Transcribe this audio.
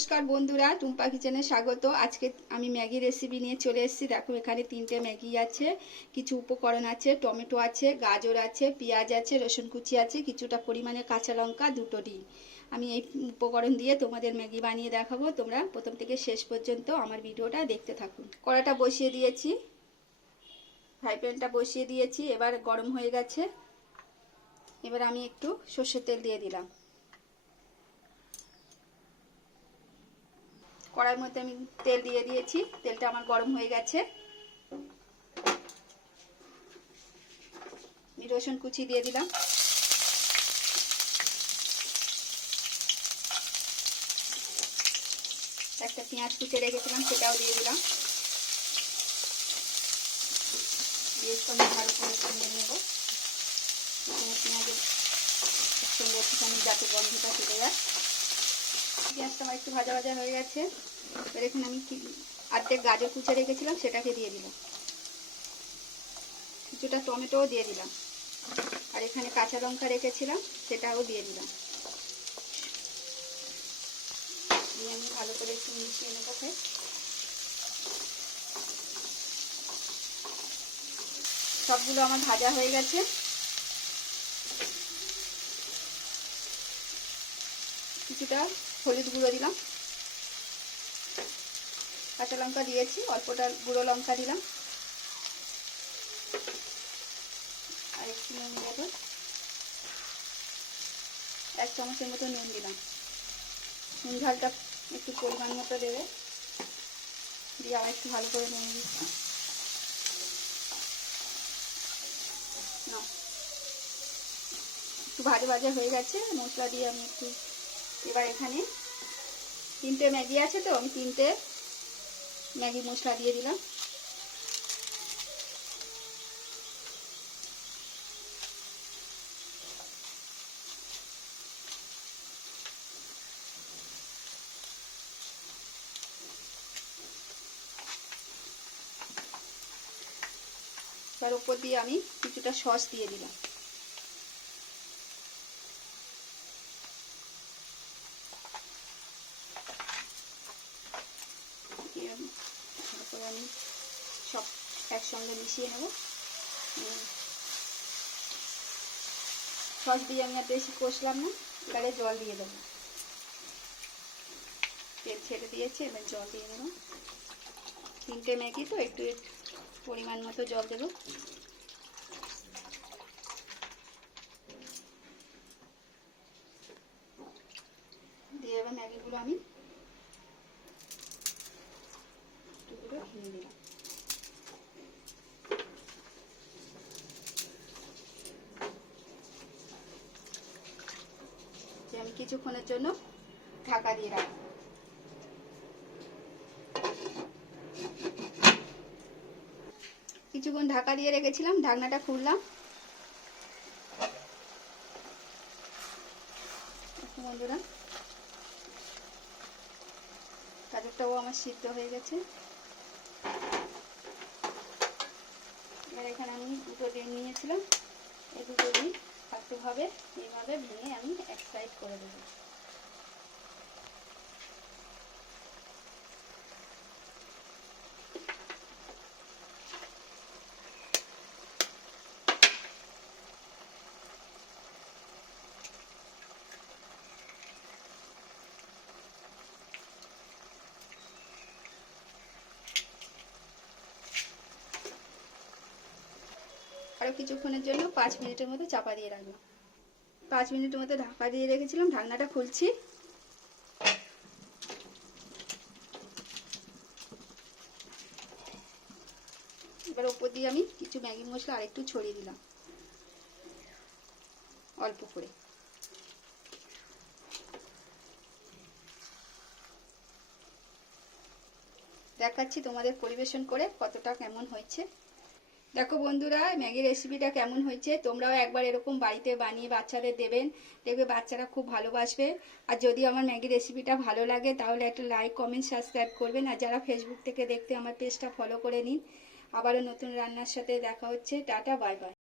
নমস্কার বন্ধুরা, টুম্পা কিচেনে স্বাগত। আজকে আমি ম্যাগি রেসিপি নিয়ে চলে এসেছি। দেখো এখানে 3টে ম্যাগি আছে, কিছু উপকরণ আছে, টমেটো আছে, গাজর আছে, পেঁয়াজ আছে, রসুন কুচি আছে, কিছুটা পরিমাণে কাঁচা লঙ্কা, 2টো ডিম। আমি এই উপকরণ দিয়ে তোমাদের ম্যাগি বানিয়ে দেখাবো। তোমরা প্রথম থেকে শেষ পর্যন্ত আমার ভিডিওটা দেখতে থাকুন। কড়াটা বসিয়ে দিয়েছি, ফ্রাই প্যানটা বসিয়ে দিয়েছি, এবার গরম হয়ে গেছে। এবার আমি একটু সর্ষের তেল দিয়ে দিলাম। কড়াইয়ের মধ্যে আমি তেল দিয়ে দিয়েছি, তেলটা আমার গরম হয়ে গেছে। আমি রসুন কুচি দিয়ে দিলাম, একটা পেঁয়াজ কুচি রেখেছিলাম সেটাও দিয়ে দিলাম। পেঁয়াজটা আমি ভালো করে নিয়ে নেব। পেঁয়াজের সঙ্গে একটুখানি যাতে গন্ধটা চলে যায়। পেঁয়াজটা আমার একটু ভাজা ভাজা হয়ে গেছে। এবার এখানে আমি অর্ধেক গাজর কুচে রেখেছিলাম সেটাকে দিয়ে দিলাম, কিছুটা টমেটোও দিয়ে দিলাম, আর এখানে কাঁচা লঙ্কা রেখেছিলাম সেটাও দিয়ে দিলাম। দিয়ে আমি ভালো করে একটু মিশিয়ে নেবো। সবগুলো আমার ভাজা হয়ে গেছে। কিছুটা হলুদ গুঁড়ো দিলাম, কাঁচা লঙ্কা দিয়েছি, অল্পটা গুঁড়ো লঙ্কা দিলাম, আর একটু নুন দেব, 1 চামচের মতো নুন দিলাম। নুন ঝালটা একটু পরিমাণ মতো দেবে, দিয়ে আর একটু ভালো করে নিয়ে দিচ্ছি। একটু ভাজা ভাজা হয়ে গেছে মশলা দিয়ে। আমি একটু এবার এখানে 3টে ম্যাগি আছে, তো আমি 3টে ম্যাগি মশলা দিয়ে দিলাম। তার উপর দিয়ে আমি কিছুটা সস দিয়ে দিলাম। তারপরে আমি সব একসঙ্গে মিশিয়ে নেব। সস দিয়ে আমি আর বেশি কষলাম না, এবারে জল দিয়ে দেবো। তেল ছেড়ে দিয়েছি, এবার জল দিয়ে দেবো। 3টে ম্যাগি তো একটু পরিমাণ মতো জল দেবো। দিয়ে এবার ম্যাগিগুলো আমি টুকরো ভেঙে দিলাম। আমি কিছুক্ষণের জন্য ঢাকা দিয়ে রাখবো। কিছুক্ষণ ঢাকা দিয়ে রেখেছিলাম, ঢাকনাটা খুললাম। বন্ধুরা, গাজরটাও আমার সিদ্ধ হয়ে গেছে। এবার এখানে আমি 2টো ডিম নিয়েছিলাম, এই 2টো ডিম ভালোভাবে এইভাবে ভেঙে আমি এক সাইড করে দেবো। আরও কিছুক্ষণের জন্য 5 মিনিটের মতো চাপা দিয়ে রাখবো। 5 মিনিটের মতো ঢাকা দিয়ে রেখেছিলাম, ঢাকনাটা খুলছি। এবার উপর দিয়ে আমি কিছু ম্যাগি মশলা আরেকটু ছড়িয়ে দিলাম, অল্প করে। দেখাচ্ছি তোমাদের পরিবেশন করে কতটা কেমন হয়েছে। দেখো বন্ধুরা, ম্যাগি রেসিপিটা কেমন হয়েছে। তোমরাও একবার এরকম বাড়িতে বানিয়ে বাচ্চাদের দেবেন, দেখবে বাচ্চারা খুব ভালোবাসবে। আর যদি আমার ম্যাগি রেসিপিটা ভালো লাগে তাহলে একটা লাইক, কমেন্ট, সাবস্ক্রাইব করবেন। আর যারা ফেসবুক থেকে দেখতে আমার পেজটা ফলো করে নিন। আবারও নতুন রান্নার সাথে দেখা হচ্ছে। Tata, bye bye.